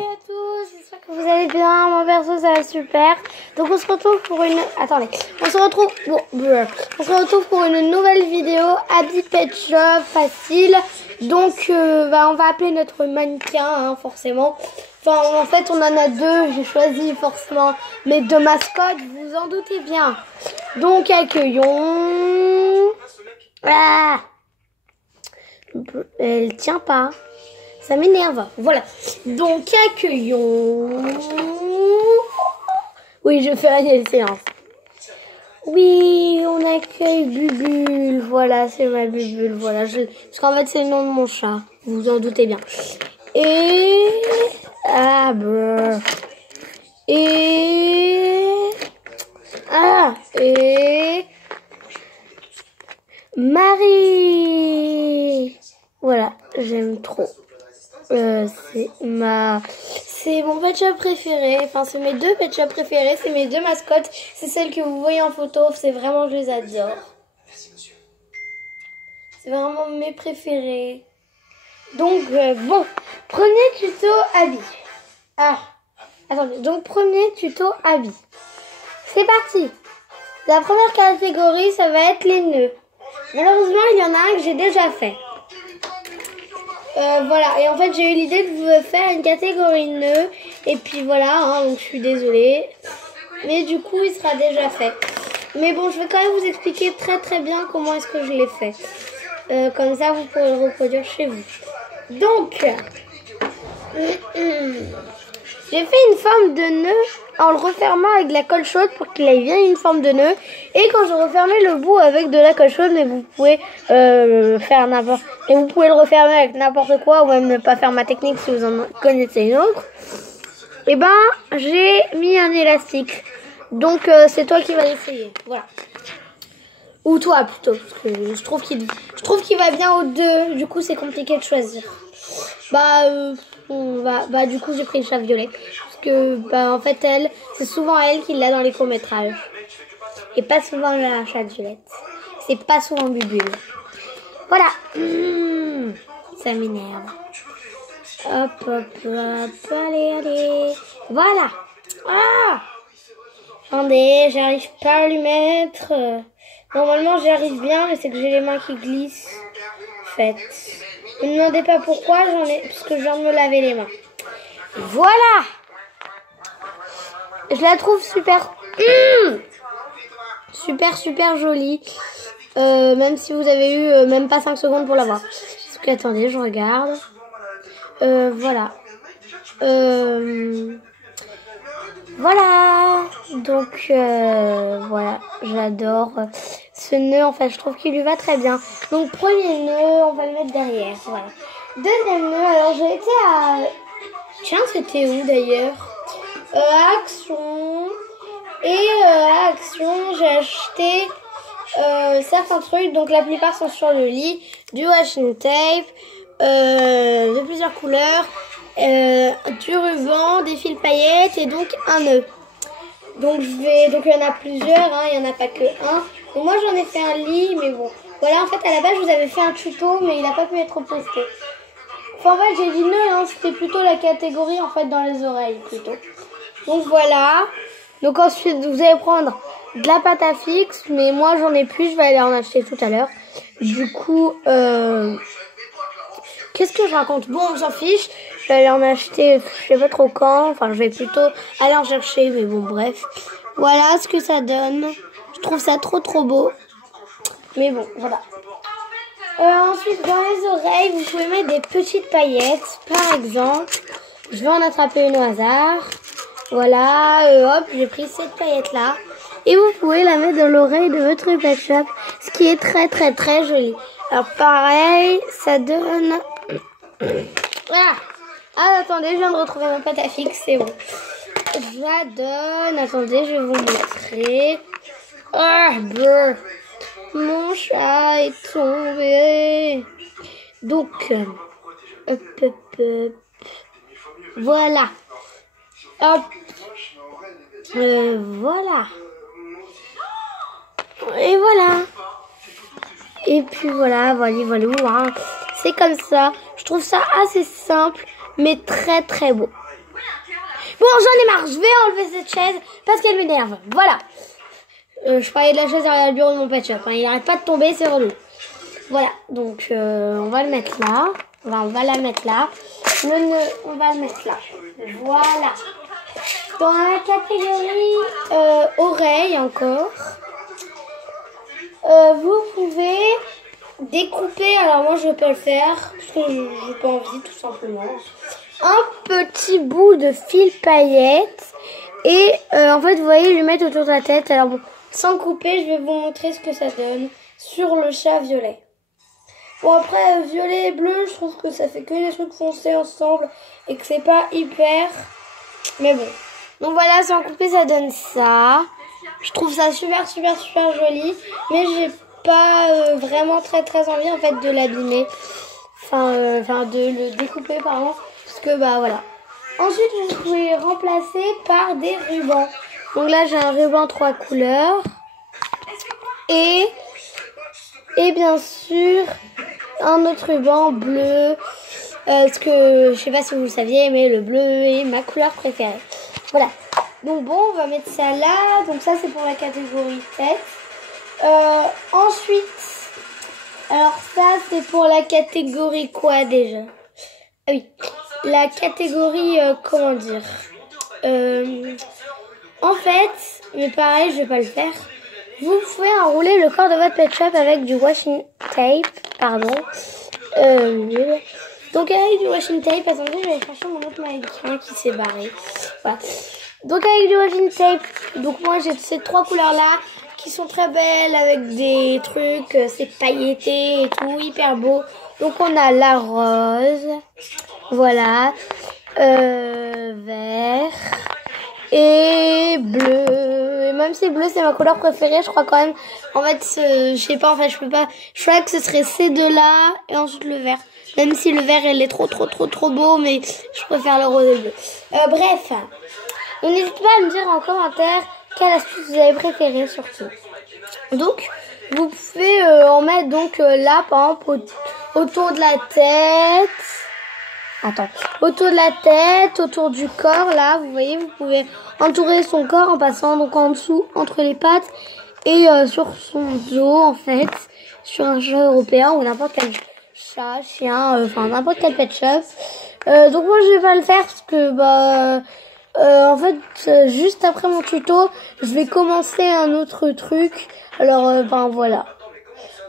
à tous, j'espère que vous allez bien, moi perso ça va super. Donc on se retrouve pour une... Attendez, on se retrouve pour une nouvelle vidéo habit pet shop facile. Donc on va appeler notre mannequin, hein, forcément. Enfin en fait on en a deux, j'ai choisi forcément mes deux mascottes, vous en doutez bien. Donc accueillons... Ah, elle tient pas. Ça m'énerve. Voilà. Donc, accueillons... Oui, je fais une séance. Oui, on accueille Bubule. Voilà, c'est ma Bubule. Voilà. Parce qu'en fait, c'est le nom de mon chat. Vous vous en doutez bien. Et... Ah, brr. Et... Ah, et... Marie. Voilà, j'aime trop. C'est mon pet shop préféré. Enfin, c'est mes deux pet shop préférés. C'est mes deux mascottes. C'est celles que vous voyez en photo. C'est vraiment, je les adore. C'est vraiment mes préférés. Donc, bon. Premier tuto habit. Ah, attendez. Donc, premier tuto habit. C'est parti. La première catégorie, ça va être les nœuds. Malheureusement, il y en a un que j'ai déjà fait. Voilà, et en fait j'ai eu l'idée de vous faire une catégorie nœuds. Et puis voilà, hein, donc je suis désolée. Mais du coup il sera déjà fait. Mais bon, je vais quand même vous expliquer très bien comment est-ce que je l'ai fait. Comme ça vous pourrez le reproduire chez vous. Donc, j'ai fait une forme de nœud en le refermant avec de la colle chaude pour qu'il ait bien une forme de nœud. Et quand je refermais le bout avec de la colle chaude, mais vous pouvez faire n'importe... Et vous pouvez le refermer avec n'importe quoi ou même ne pas faire ma technique si vous en connaissez une autre. Et ben, j'ai mis un élastique. Donc, c'est toi qui vas l'essayer. Voilà. Ou toi plutôt, parce que je trouve qu'il va bien aux deux. Du coup, c'est compliqué de choisir. Du coup, j'ai pris le chat violet. Parce que, en fait, c'est souvent elle qui l'a dans les courts-métrages. Et pas souvent la chatte violette. C'est pas souvent Bubule. Voilà. Ça m'énerve. Hop, allez. Voilà. Ah! Attendez, j'arrive pas à lui mettre. Normalement, j'y arrive bien, mais c'est que j'ai les mains qui glissent. Faites. Ne me demandez pas pourquoi, parce que je viens de me laver les mains. Voilà. Je la trouve super... Super jolie. Même si vous avez eu même pas 5 secondes pour la voir. Parce que, attendez, je regarde. Voilà. Voilà. Donc, voilà. J'adore ce nœud. En fait, je trouve qu'il lui va très bien. Donc, premier nœud, on va le mettre derrière. Voilà. Deuxième nœud, alors j'ai été à... Tiens, c'était où d'ailleurs? Action. Et à Action, j'ai acheté certains trucs. Donc, la plupart sont sur le lit. Du washi tape, de plusieurs couleurs, du ruban, des fils paillettes et donc un nœud. Donc, il y en a plusieurs, hein, il n'y en a pas que un. Donc, moi, j'en ai fait un lit, mais bon. Voilà, en fait, à la base, je vous avais fait un tuto, mais il n'a pas pu être posté. Enfin, en fait, j'ai dit nœud, hein, c'était plutôt la catégorie, en fait, dans les oreilles, plutôt. Donc, voilà. Donc, ensuite, vous allez prendre de la pâte à fixe, mais moi, j'en ai plus, je vais aller en acheter tout à l'heure. Du coup, qu'est-ce que je raconte? Bon, on s'en fiche. Je vais aller en acheter, je sais pas trop quand. Enfin, je vais plutôt aller en chercher, mais bon, bref. Voilà ce que ça donne. Je trouve ça trop beau. Mais bon, voilà. Ensuite, dans les oreilles, vous pouvez mettre des petites paillettes. Par exemple, je vais en attraper une au hasard. Voilà, hop, j'ai pris cette paillette-là. Et vous pouvez la mettre dans l'oreille de votre pet shop. Ce qui est très joli. Alors, pareil, ça donne... attendez, je viens de retrouver ma pâte à fixe, c'est bon. Ça donne... Attendez, je vais vous montrer. Mon chat est tombé. Donc, hop. Voilà. Hop. Voilà. Et voilà. Et puis voilà. Hein. C'est comme ça. Je trouve ça assez simple, mais très beau. Bon, j'en ai marre, je vais enlever cette chaise parce qu'elle m'énerve. Voilà. Je parlais de la chaise derrière le bureau de mon pet shop. Hein. Il n'arrête pas de tomber, c'est relou. Voilà, donc on va le mettre là. Enfin, on va la mettre là. On va le mettre là. Voilà. Dans la catégorie oreilles encore, vous pouvez découper. Alors moi je peux le faire parce que je n'ai pas envie tout simplement. Un petit bout de fil paillettes et en fait vous voyez lui mettre autour de la tête. Alors bon, sans couper, je vais vous montrer ce que ça donne sur le chat violet. Bon après violet et bleu, je trouve que ça fait que des trucs foncés ensemble et que c'est pas hyper. Mais bon. Donc voilà, sans couper ça donne ça. Je trouve ça super joli, mais j'ai pas vraiment très envie en fait de l'abîmer. Enfin de le découper pardon. Parce que bah voilà. Ensuite vous pouvez remplacer par des rubans. Donc là j'ai un ruban 3 couleurs. Et bien sûr un autre ruban bleu. Parce que je sais pas si vous le saviez, mais le bleu est ma couleur préférée. Voilà. Donc bon, on va mettre ça là. Donc ça c'est pour la catégorie tête. Ensuite, alors ça c'est pour la catégorie quoi déjà? Ah oui, la catégorie comment dire? En fait, mais pareil, je vais pas le faire. Vous pouvez enrouler le corps de votre pet shop avec du washing tape, pardon. Donc avec du washing tape, attendez, je vais chercher mon autre mannequin qui s'est barré. Voilà. Donc avec du washing tape, donc moi j'ai ces 3 couleurs là qui sont très belles avec des trucs, c'est pailleté et tout, hyper beau. Donc on a la rose, voilà, vert et bleu. Et même si bleu c'est ma couleur préférée, je crois quand même. En fait, je sais pas, en fait je peux pas. Je crois que ce serait ces deux là et ensuite le vert. Même si le vert il est trop beau, mais je préfère le rose et le bleu. Bref. Donc n'hésitez pas à me dire en commentaire quelle astuce vous avez préférée surtout. Donc vous pouvez en mettre donc là par exemple autour de la tête. Autour de la tête, autour du corps là, vous voyez, vous pouvez entourer son corps en passant donc en dessous entre les pattes et sur son dos en fait, sur un chat européen ou n'importe quel chat, chien, enfin n'importe quel pet shop. Donc moi je vais pas le faire parce que en fait, juste après mon tuto, je vais commencer un autre truc. Alors, voilà.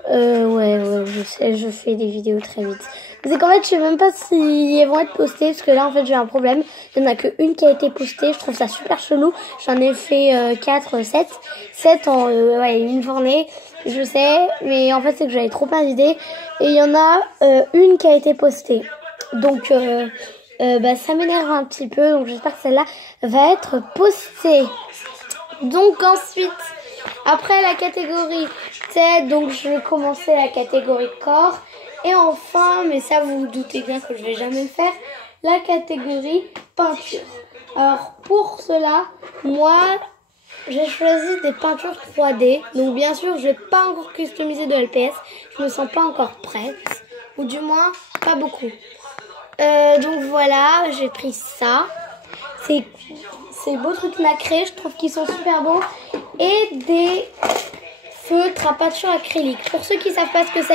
Ouais, je sais, je fais des vidéos très vite. C'est qu'en fait, je sais même pas si elles vont être postées, parce que là, en fait, j'ai un problème. Il n'y en a qu'une qui a été postée. Je trouve ça super chelou. J'en ai fait 7 en une journée. Je sais, mais en fait, c'est que j'avais trop plein d'idées. Et il y en a une qui a été postée. Donc, ça m'énerve un petit peu, donc j'espère que celle-là va être postée. Donc ensuite, après la catégorie tête, donc je vais commencer la catégorie corps. Et enfin, mais ça vous vous doutez bien que je vais jamais le faire, la catégorie peinture. Alors pour cela, moi j'ai choisi des peintures 3D. Donc bien sûr, je vais pas encore customiser de LPS, je me sens pas encore prête, ou du moins pas beaucoup. Donc voilà, j'ai pris ça. C'est beaux trucs nacrés, je trouve qu'ils sont super beaux. Et des feutres à peinture acrylique. Pour ceux qui savent pas ce que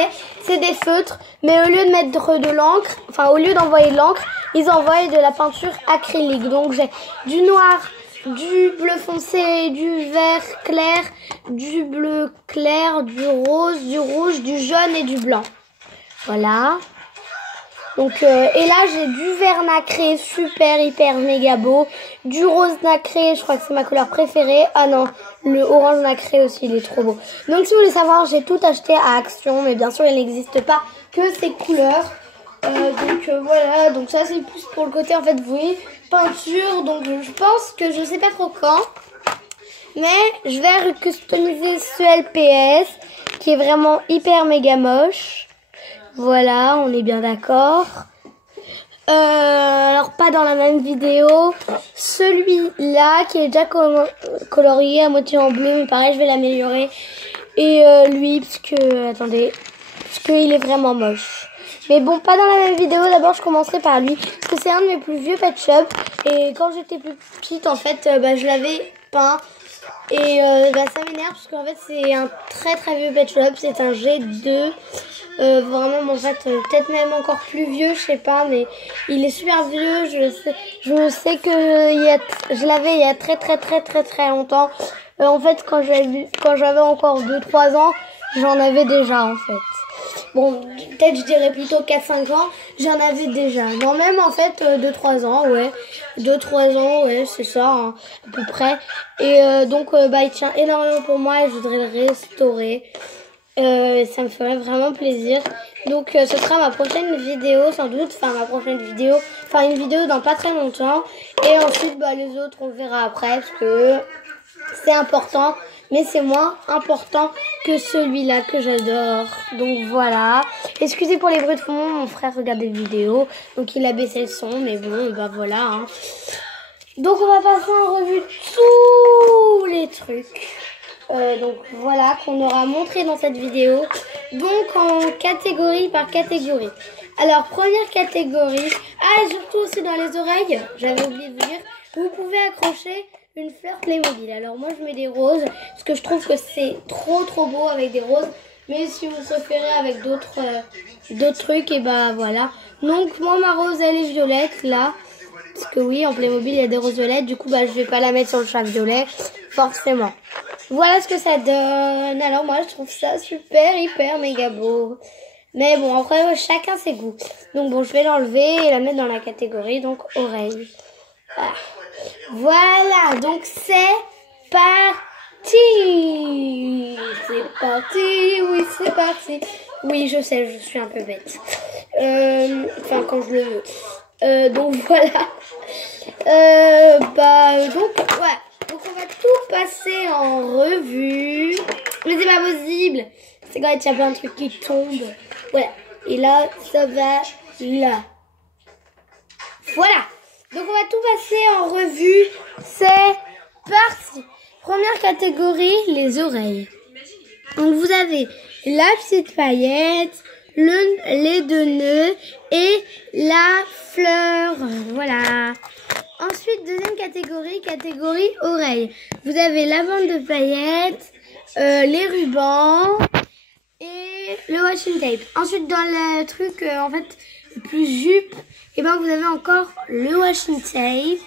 c'est des feutres. Mais au lieu de mettre de l'encre, enfin au lieu d'envoyer de l'encre, ils envoient de la peinture acrylique. Donc j'ai du noir, du bleu foncé, du vert clair, du bleu clair, du rose, du rouge, du jaune et du blanc. Voilà. Donc et là j'ai du vert nacré super hyper méga beau, du rose nacré, je crois que c'est ma couleur préférée. Ah non, le orange nacré aussi, il est trop beau. Donc si vous voulez savoir, j'ai tout acheté à Action, mais bien sûr il n'existe pas que ces couleurs. Voilà, donc ça c'est plus pour le côté en fait, vous voyez, peinture. Donc je pense que je sais pas trop quand, mais je vais customiser ce LPS qui est vraiment hyper méga moche. Voilà, on est bien d'accord. Alors pas dans la même vidéo. Celui-là qui est déjà colorié à moitié en bleu, mais pareil je vais l'améliorer. Et lui, parce que, attendez, parce qu'il est vraiment moche. Mais bon, pas dans la même vidéo. D'abord, je commencerai par lui. Parce que c'est un de mes plus vieux pet shops. Et quand j'étais plus petite, en fait, je l'avais peint. Et ça m'énerve parce qu'en fait, c'est un très très vieux pet shop. C'est un G2. Vraiment, en fait, peut-être même encore plus vieux, je sais pas. Mais il est super vieux. Je sais que je l'avais il y a très longtemps. En fait, quand j'avais encore 2-3 ans, j'en avais déjà, en fait. Bon, peut-être je dirais plutôt 4-5 ans, j'en avais déjà. Non, même en fait, 2-3 ans, ouais. 2-3 ans, ouais, c'est ça, hein, à peu près. Et donc, il tient énormément pour moi et je voudrais le restaurer. Ça me ferait vraiment plaisir. Donc, ce sera ma prochaine vidéo, sans doute. Enfin, une vidéo dans pas très longtemps. Et ensuite, les autres, on verra après, parce que c'est important. Mais c'est moins important que celui-là que j'adore. Donc voilà. Excusez pour les bruits de fond, mon frère regarde des vidéos. Donc il a baissé le son, mais bon, voilà. Hein. Donc on va passer en revue tous les trucs. Donc voilà, qu'on aura montré dans cette vidéo. Donc en catégorie par catégorie. Alors première catégorie. Ah, et surtout aussi dans les oreilles, j'avais oublié de vous dire, vous pouvez accrocher une fleur Playmobil. Alors moi je mets des roses parce que je trouve que c'est trop beau avec des roses. Mais si vous préférez avec d'autres trucs, et voilà. Donc moi ma rose elle est violette là. Parce que oui, en Playmobil il y a des roses violettes. Du coup je vais pas la mettre sur le chat violet forcément. Voilà ce que ça donne. Alors moi je trouve ça super hyper méga beau. Mais bon après chacun ses goûts. Donc bon je vais l'enlever et la mettre dans la catégorie donc oreille. Ah. Voilà, donc c'est parti. C'est parti, oui c'est parti. Oui je sais, je suis un peu bête. Enfin quand je le veux. Donc voilà. Donc on va tout passer en revue. Mais c'est pas possible. C'est quand il y a plein de trucs qui tombent. Voilà. Et là, ça va là. Voilà. Donc on va tout passer en revue. C'est parti. Première catégorie, les oreilles. Donc vous avez la petite paillette, les 2 nœuds et la fleur. Voilà. Ensuite, deuxième catégorie oreilles. Vous avez la bande de paillettes, les rubans et le washi tape. Ensuite, dans le truc en fait plus jupe, et vous avez encore le washi tape.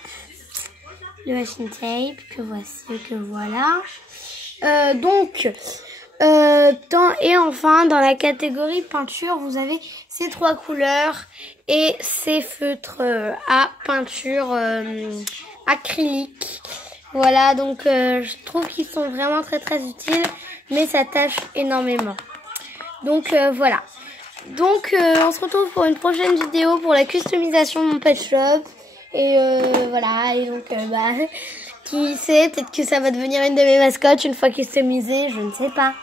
Le washi tape que voici, que voilà. Et enfin, dans la catégorie peinture, vous avez ces 3 couleurs et ces feutres à peinture acrylique. Voilà, donc je trouve qu'ils sont vraiment très utiles, mais ça tâche énormément. Donc voilà. Donc on se retrouve pour une prochaine vidéo pour la customisation de mon pet shop. Et voilà, et donc qui sait, peut-être que ça va devenir une de mes mascottes une fois customisée, je ne sais pas.